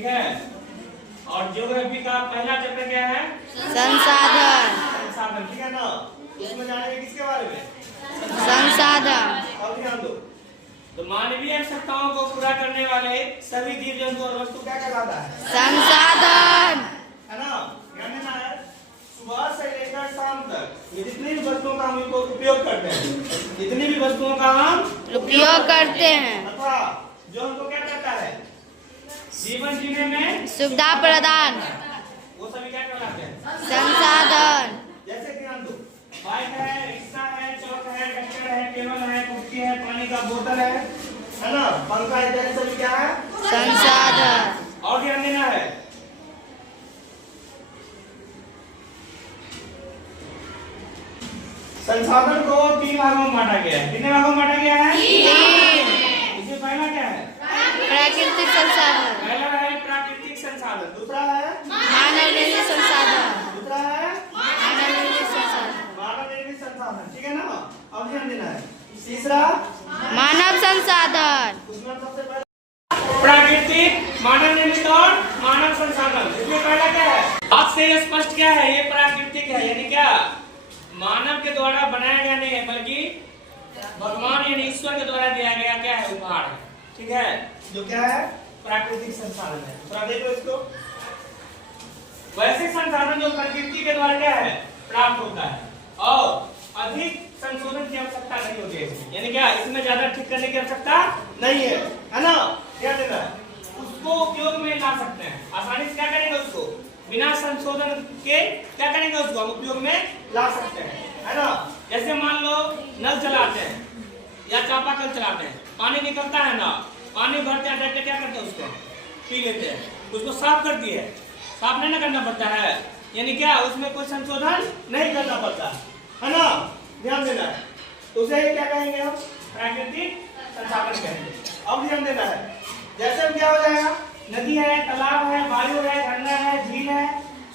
ठीक है। और ज्योग्राफी का पहला चैप्टर क्या है? संसाधन। ठीक है ना। इसमें जानेंगे किसके बारे में? संसाधन। अब ध्यान दो। तो मानवीय आवश्यकताओं को पूरा करने वाले सभी जीव जंतु और वस्तु क्या कहलाता है? संसाधन। है ना। ध्यान देना है। सुबह से लेकर शाम तक ये जितनी भी वस्तुओं का हम इनको उपयोग करते हैं, जितनी भी वस्तुओं का हम उपयोग करते हैं अथवा जो हमको क्या कहता है जीवन जीने में सुविधा प्रदान, वो सभी क्या कहलाते हैं? संसाधन। जैसे कि हम बाइक है, रिक्शा है, चौक है, ट्रैक्टर है, टेबल है, कुर्सी है, पानी का बोतल है ना, पंखा है, जैसे सभी क्या है? संसाधन। और ध्यान देना है। संसाधन को 3 भागों में बांटा गया है। कितने भागों में बांटा गया है? 3। इसमें पहला क्या है? प्राकृतिक संसाधन। पहला है प्राकृतिक संसाधन, दूसरा है मानव निर्मित संसाधन। दूसरा है मानव निर्मित संसाधन। मानव निर्मित संसाधन, ठीक है ना। अब ध्यान देना है। तीसरा मानव संसाधन। उसमें सबसे पहला प्राकृतिक, मानव निर्मित और मानव संसाधन। इसमें पहला क्या है? आपसे स्पष्ट क्या है? ये प्राकृतिक है, यानी क्या मानव के द्वारा बनाया गया नहीं है, बल्कि भगवान यानी ईश्वर के द्वारा दिया गया क्या है? उपहार है, ठीक है। जो क्या है? प्राकृतिक संसाधन है। थोड़ा देखो इसको। वैसे संसाधन जो प्रकृति के द्वारा क्या है? प्राप्त होता है और अधिक संशोधन की आवश्यकता नहीं होती है इसमें, यानी क्या इसमें ज्यादा ठीक करने की आवश्यकता नहीं है ना। क्या देना है? उसको उपयोग में ला सकते हैं आसानी से। क्या करेंगे? उसको बिना संशोधन के क्या करेंगे? उसको हम उपयोग में ला सकते हैं, है ना। जैसे मान लो नल चलाते हैं या चापाकल चलाते हैं, पानी निकलता है ना, पानी भरते हैं, डायरेक्ट क्या करते हैं? उसको पी लेते हैं, उसको साफ कर दिए, साफ नहीं ना करना पड़ता है, यानी क्या उसमें कोई संशोधन नहीं करना पड़ता है ना। ध्यान देना है। तो उसे क्या कहेंगे हम? प्राकृतिक संसाधन कहेंगे। अब ध्यान देना है। जैसे क्या हो जाएगा? नदी है, तालाब है, वायु है, झरना है, झील है,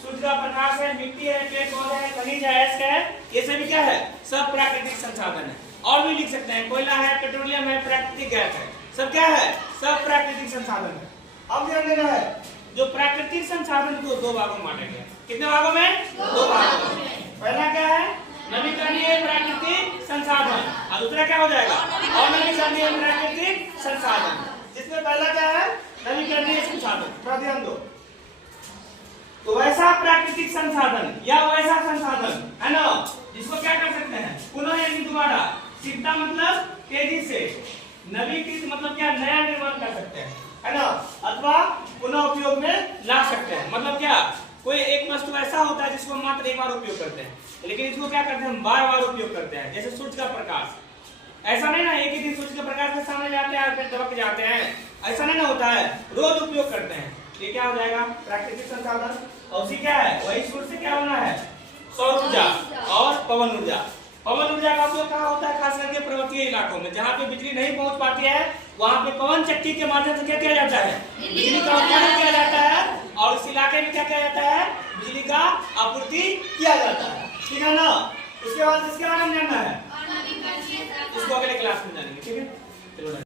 सूर्य का प्रकाश है, मिट्टी है, पेड़ पौधे है, खनिज है, अयस्क है, ये सभी क्या है? सब प्राकृतिक संसाधन है। और भी लिख सकते हैं, कोयला है, पेट्रोलियम है, प्राकृतिक गैस है, सब क्या है? सब प्राकृतिक संसाधन है। अब ध्यान देना है। जो प्राकृतिक संसाधन को 2 भागों में बांटा गया। कितने भागों में? 2 भागों में। पहला क्या है? नवीकरणीय प्राकृतिक संसाधन, और दूसरा क्या हो जाएगा? अनवीकरणीय प्राकृतिक संसाधन। जिसमें पहला क्या है? नवीकरणीय संसाधन। थोड़ा ध्यान दो। तो वैसा प्राकृतिक संसाधन या वैसा संसाधन है ना, जिसको क्या कर सकते हैं? पुनः यानी दोबारा, सीखता मतलब तेजी से, नवीकृत मतलब क्या? नया निर्माण कर सकते हैं, है ना, अथवा पुनः उपयोग में ला सकते हैं। मतलब क्या? कोई एक वस्तु ऐसा होता है जिसको मात्र एक बार उपयोग करते हैं, लेकिन इसको क्या करते हैं? हम बार बार उपयोग करते हैं। जैसे सूर्य का प्रकाश, ऐसा नहीं ना एक ही दिन सूर्य के प्रकाश के सामने जाते हैं फिर दबक जाते हैं, ऐसा नहीं ना होता है, रोज उपयोग करते हैं। ये क्या हो जाएगा? प्राकृतिक संसाधन। और उसी क्या है? वही सूर्य से क्या होना है? सौर ऊर्जा और पवन ऊर्जा। पवन ऊर्जा का उपयोग कहाँ होता है? खास करके पर्वतीय इलाकों में, जहाँ पे बिजली नहीं पहुंच पाती है, वहाँ पे पवन चक्की के माध्यम से क्या किया जाता है? बिजली का उत्पादन किया जाता है, और उस इलाके में क्या किया जाता है? बिजली का आपूर्ति किया जाता है, ठीक है ना। इसके बाद इसके बारे में जानना है, इसको अगले क्लास में जानेंगे, ठीक है। चलो।